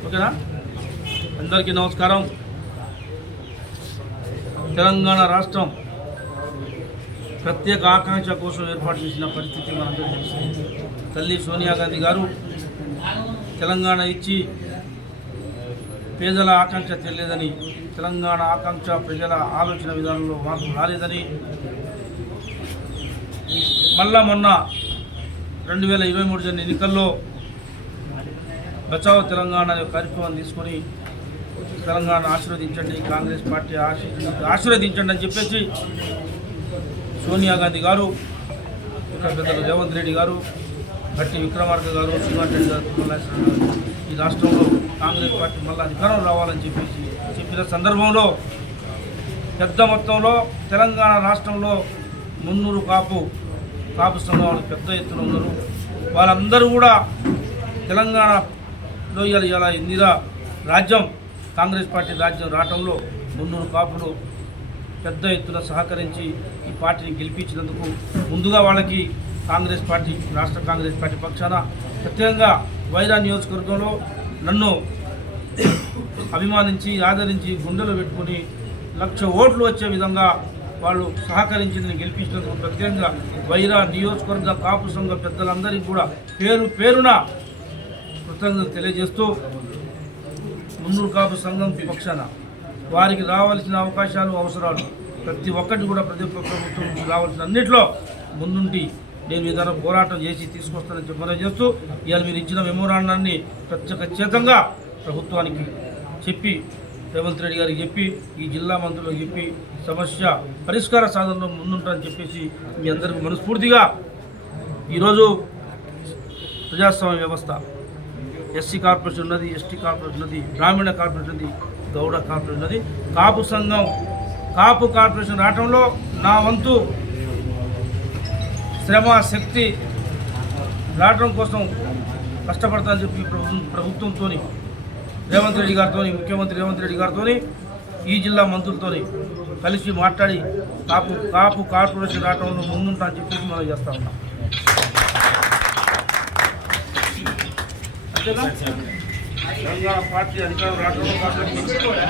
ఓకేనా? అందరికీ నమస్కారం. తెలంగాణ రాష్ట్రం ప్రత్యేక ఆకాంక్ష కోసం ఏర్పాటు చేసిన పరిస్థితి మనందరూ తెలిసింది తల్లి సోనియా గాంధీ గారు తెలంగాణ ఇచ్చి పేదల ఆకాంక్ష తెలియదని తెలంగాణ ఆకాంక్ష ప్రజల ఆలోచన విధానంలో మార్పు రాలేదని మళ్ళా మొన్న రెండు వేల ఇరవై మూడు జరిగిన ఎన్నికల్లో బచావో తెలంగాణ అనే కార్యక్రమం తీసుకొని తెలంగాణ ఆశీర్వదించండి కాంగ్రెస్ పార్టీ ఆశీర్వది ఆశీర్వదించండి అని చెప్పేసి సోనియా గాంధీ గారు ఇక్కడ పెద్దలు రేవంత్ రెడ్డి గారు గట్టి విక్రమార్క గారు శ్రీనివాస్ రెడ్డి గారు తుమ్మలాశ్వర గారు ఈ రాష్ట్రంలో కాంగ్రెస్ పార్టీ మళ్ళీ అధికారం రావాలని చెప్పేసి చెప్పిన సందర్భంలో పెద్ద మొత్తంలో తెలంగాణ రాష్ట్రంలో మున్నూరు కాపు కాపు సంఘాలు పెద్ద ఎత్తున ఉన్నారు. వాళ్ళందరూ కూడా తెలంగాణలో ఇలా ఇలా ఇందిరా రాజ్యం కాంగ్రెస్ పార్టీ రాజ్యం రావటంలో మున్నూరు కాపులు పెద్ద ఎత్తున సహకరించి ఈ పార్టీని గెలిపించినందుకు ముందుగా వాళ్ళకి కాంగ్రెస్ పార్టీ రాష్ట్ర కాంగ్రెస్ పార్టీ పక్షాన ప్రత్యేకంగా వైరా నియోజకవర్గంలో నన్ను అభిమానించి ఆదరించి గుండెలు పెట్టుకొని లక్ష ఓట్లు వచ్చే విధంగా వాళ్ళు సహకరించిందని గెలిపించినందుకు ప్రత్యేకంగా వైరా నియోజకవర్గ కాపు సంఘ పెద్దలందరికీ కూడా పేరు పేరున కృతజ్ఞతలు తెలియజేస్తూ మున్నూరు కాపు సంఘం పక్షాన వారికి రావాల్సిన అవకాశాలు అవసరాలు ప్రతి ఒక్కటి కూడా ప్రతి ఒక్క ప్రభుత్వం నుంచి రావాల్సిన అన్నింటిలో ముందుండి నేను విధానం పోరాటం చేసి తీసుకొస్తానని చెప్పడం చేస్తూ ఇవాళ మీరు ఇచ్చిన మెమోరాండాన్ని ప్రత్యేకంగా ప్రభుత్వానికి చెప్పి రేవంత్ రెడ్డి గారికి చెప్పి ఈ జిల్లా మంత్రులకు చెప్పి సమస్య పరిష్కార సాధనలో ముందుంటారని చెప్పేసి మీ అందరికీ మనస్ఫూర్తిగా ఈరోజు ప్రజాస్వామ్య వ్యవస్థ ఎస్సీ కార్పొరేషన్ ఉన్నది ఎస్టీ కార్పొరేషన్ ఉన్నది గ్రామీణ కార్పొరేషన్ ఉన్నది గౌడ కార్పొరేషన్ ఉన్నది. కాపు సంఘం కాపు కార్పొరేషన్ రావటంలో నా వంతు శ్రమ శక్తి రావటం కోసం కష్టపడతానని చెప్పి ప్రభుత్వం ప్రభుత్వంతో రేవంత్ రెడ్డి గారితో ముఖ్యమంత్రి రేవంత్ రెడ్డి గారితో ఈ జిల్లా మంత్రులతో కలిసి మాట్లాడి కాపు కాపు కార్పొరేషన్ రావడంలో ముందుంటా అని చెప్పేసి మనం చేస్తా ఉన్నాం. అంతేనా? తెలంగాణ పార్టీ అధికారం రాష్ట్రంలో